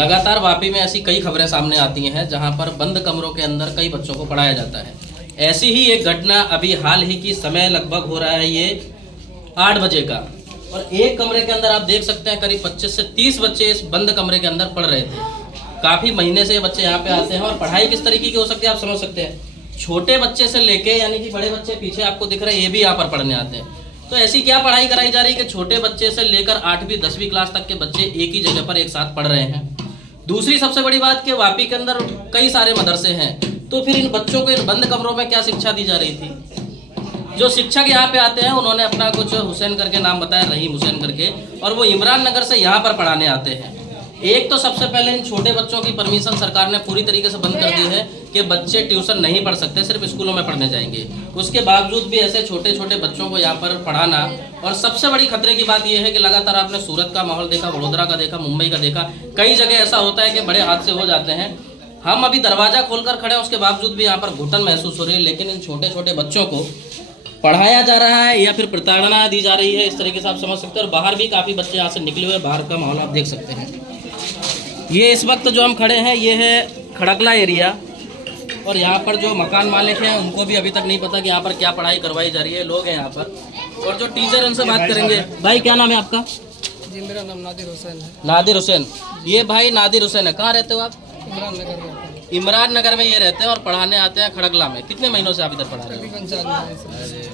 लगातार वापी में ऐसी कई खबरें सामने आती हैं जहां पर बंद कमरों के अंदर कई बच्चों को पढ़ाया जाता है। ऐसी ही एक घटना अभी हाल ही की समय लगभग हो रहा है ये 8 बजे का, और एक कमरे के अंदर आप देख सकते हैं करीब 25 से 30 बच्चे इस बंद कमरे के अंदर पढ़ रहे थे। काफ़ी महीने से ये बच्चे यहाँ पे आते हैं और पढ़ाई किस तरीके की हो सकती है आप समझ सकते हैं। छोटे बच्चे से लेके यानी कि बड़े बच्चे पीछे आपको दिख रहे हैं, ये भी यहाँ पर पढ़ने आते हैं। तो ऐसी क्या पढ़ाई कराई जा रही है कि छोटे बच्चे से लेकर 8वीं 10वीं क्लास तक के बच्चे एक ही जगह पर एक साथ पढ़ रहे हैं। दूसरी सबसे बड़ी बात कि वापी के अंदर कई सारे मदरसे हैं, तो फिर इन बच्चों को इन बंद कमरों में क्या शिक्षा दी जा रही थी। जो शिक्षक यहाँ पे आते हैं उन्होंने अपना कुछ हुसैन करके नाम बताया, रहीम हुसैन करके, और वो इमरान नगर से यहाँ पर पढ़ाने आते हैं। एक तो सबसे पहले इन छोटे बच्चों की परमिशन सरकार ने पूरी तरीके से बंद कर दी है कि बच्चे ट्यूशन नहीं पढ़ सकते, सिर्फ स्कूलों में पढ़ने जाएंगे। उसके बावजूद भी ऐसे छोटे छोटे बच्चों को यहाँ पर पढ़ाना, और सबसे बड़ी खतरे की बात यह है कि लगातार आपने सूरत का माहौल देखा, वडोदरा का देखा, मुंबई का देखा, कई जगह ऐसा होता है कि बड़े हादसे हो जाते हैं। हम अभी दरवाजा खोलकर खड़े हैं, उसके बावजूद भी यहाँ पर घुटन महसूस हो रही है, लेकिन इन छोटे छोटे बच्चों को पढ़ाया जा रहा है या फिर प्रताड़ना दी जा रही है, इस तरीके से आप समझ सकते हैं। और बाहर भी काफ़ी बच्चे यहाँ से निकले हुए, बाहर का माहौल आप देख सकते हैं। ये इस वक्त जो हम खड़े हैं ये है खड़कला एरिया, और यहाँ पर जो मकान मालिक हैं उनको भी अभी तक नहीं पता कि यहाँ पर क्या पढ़ाई करवाई जा रही है। लोग हैं यहाँ पर, और जो टीचर उनसे बात करेंगे। भाई क्या नाम है आपका? जी मेरा नाम नादिर हुसैन है। नादिर हुसैन, ये भाई नादिर हुसैन है। कहाँ रहते हो आप? इमरान नगर में। इमरान नगर में ये रहते हैं और पढ़ाने आते हैं खड़कला में। कितने महीनों से आप इधर पढ़ा रहे हो? तकरीबन 4 महीने से।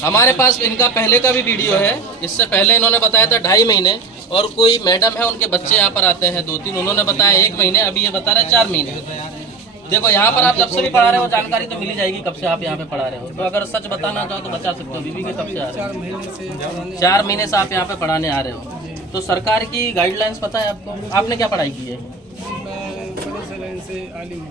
हमारे पास इनका पहले का भी वीडियो है, इससे पहले इन्होंने बताया था 2.5 महीने, और कोई मैडम है उनके बच्चे यहाँ पर आते हैं 2-3, उन्होंने बताया 1 महीने, अभी ये बता रहे हैं 4 महीने। देखो यहाँ पर आप जब से भी पढ़ा रहे हो जानकारी तो मिल जाएगी कब से आप यहाँ पे पढ़ा रहे हो। तो अगर सच बताना चाहो तो बता सकते हो। बीबी के कब से आ रहे हो? 4 महीने से। 4 महीने से आप यहाँ पे पढ़ाने आ रहे हो। तो सरकार की गाइडलाइंस पता है आपको? आपने क्या पढ़ाई की है? मैं बड़े से लाइन से आलिम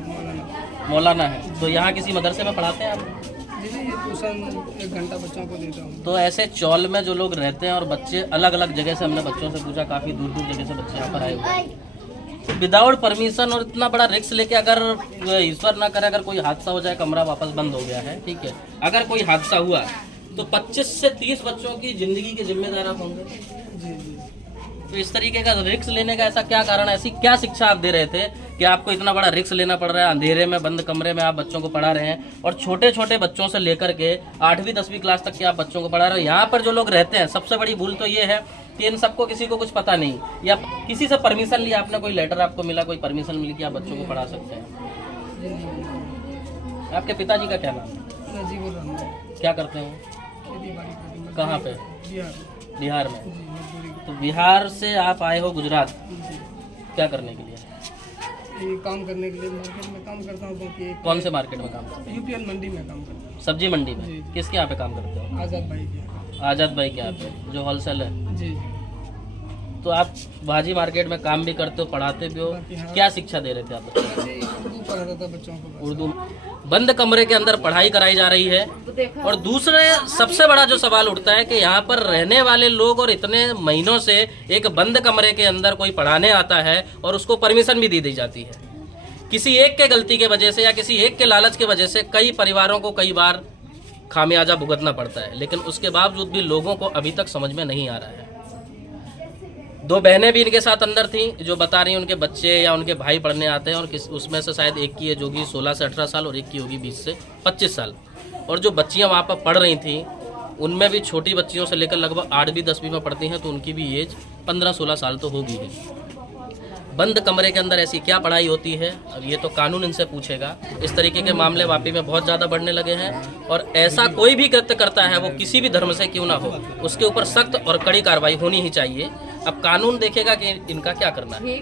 मौलाना है। तो यहाँ किसी मदरसे में पढ़ाते हैं आप? जी जी, ट्यूशन 1 घंटा बच्चों को देता हूँ। तो ऐसे चौल में जो लोग रहते हैं और बच्चे अलग अलग जगह से, हमने बच्चों से पूछा, काफ़ी दूर दूर जगह से बच्चे यहाँ पर आए हुए हैं, विदाउट परमिशन, और इतना बड़ा रिस्क लेके, अगर ईश्वर ना करे अगर कोई हादसा हो जाए, कमरा वापस बंद हो गया है, ठीक है, अगर कोई हादसा हुआ तो 25 से 30 बच्चों की जिंदगी के जिम्मेदार आप होंगे। जी जी। तो इस तरीके का रिस्क लेने का ऐसा क्या कारण है? ऐसी क्या शिक्षा आप दे रहे थे कि आपको इतना बड़ा रिस्क लेना पड़ रहा है? अंधेरे में बंद कमरे में आप बच्चों को पढ़ा रहे हैं, और छोटे छोटे बच्चों से लेकर के 8वीं 10वीं क्लास तक के आप बच्चों को पढ़ा रहे हो। यहाँ पर जो लोग रहते हैं, सबसे बड़ी भूल तो ये है कि इन सबको किसी को कुछ पता नहीं, या किसी से परमिशन लिया आपने, कोई लेटर आपको मिला, कोई परमिशन मिली कि आप बच्चों को पढ़ा सकते हैं। आपके पिताजी का क्या नाम है? नजीबुर रहमान। क्या करते हैं? खेती बाड़ी करते हैं। कहाँ पे? बिहार। बिहार में। जी, मजदूरी। तो बिहार से आप आए हो गुजरात, जी। क्या करने के लिए? ये काम करने के लिए मार्केट में काम करता हूँ, क्योंकि कौन से मार्केट में काम करते यूपीएल मंडी में काम करता हो? सब्जी मंडी में। जी। किसके यहाँ पे काम करते हो? हूँ। आज़ाद भाई के। आजाद भाई के यहाँ पे, जो होलसेल है। जी। तो आप भाजी मार्केट में काम भी करते हो, पढ़ाते भी हो, क्या शिक्षा दे रहे थे आप? जी, उर्दू पढ़ाता था बच्चों को बस। उर्दू। बंद कमरे के अंदर पढ़ाई कराई जा रही है, और दूसरे सबसे बड़ा जो सवाल उठता है कि यहाँ पर रहने वाले लोग, और इतने महीनों से एक बंद कमरे के अंदर कोई पढ़ाने आता है और उसको परमिशन भी दी जाती है। किसी एक के गलती के वजह से या किसी एक के लालच के वजह से कई परिवारों को कई बार खामियाजा भुगतना पड़ता है, लेकिन उसके बावजूद भी लोगों को अभी तक समझ में नहीं आ रहा है। 2 बहनें भी इनके साथ अंदर थीं जो बता रही हैं उनके बच्चे या उनके भाई पढ़ने आते हैं, और उसमें से शायद एक की एज होगी 16 से 18 साल और एक की होगी 20 से 25 साल। और जो बच्चियां वहाँ पर पढ़ रही थीं उनमें भी छोटी बच्चियों से लेकर लगभग 8वीं 10वीं में पढ़ती हैं, तो उनकी भी एज 15-16 साल तो होगी ही। बंद कमरे के अंदर ऐसी क्या पढ़ाई होती है? अब ये तो कानून इनसे पूछेगा। इस तरीके के मामले वापी में बहुत ज़्यादा बढ़ने लगे हैं, और ऐसा कोई भी कृत्य करता है, वो किसी भी धर्म से क्यों ना हो, उसके ऊपर सख्त और कड़ी कार्रवाई होनी ही चाहिए। अब कानून देखेगा कि इनका क्या करना है।